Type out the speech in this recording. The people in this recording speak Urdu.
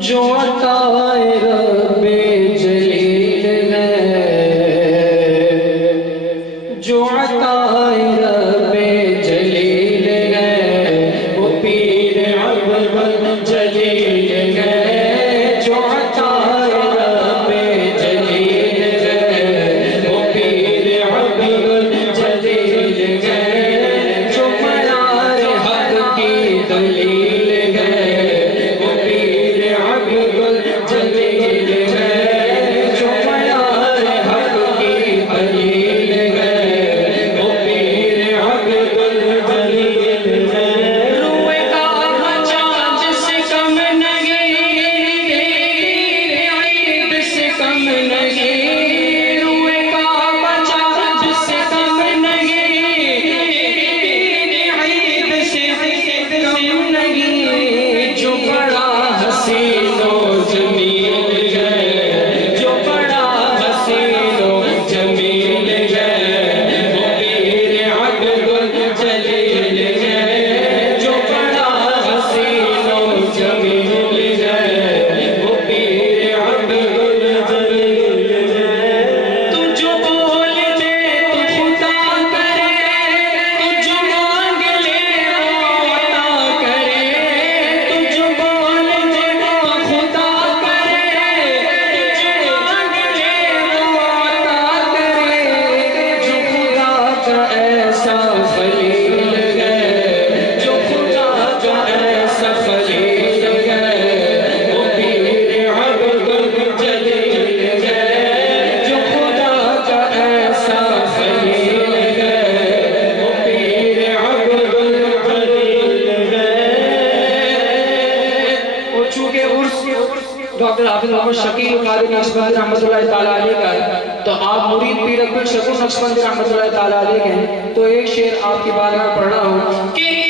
جو عطائے رب جلیل ہے، جو عطائے رب جلیل ہے، وہ پیر عبد جلیل ہے۔ جو عطائے رب جلیل ہے، وہ پیر عبد جلیل ہے۔ جو معیار حق کی دلیل ہے، ڈاکٹر حافظ محمد شکیل قادری نقشبندی رحمت اللہ تعالیٰ علیہ کا ہے، تو آپ مرید پیر عبد الشکور نقشبندی رحمت اللہ تعالیٰ علیہ کے ہیں، تو ایک شعر آپ کی بارگاہ میں پڑھ رہا ہوں کہ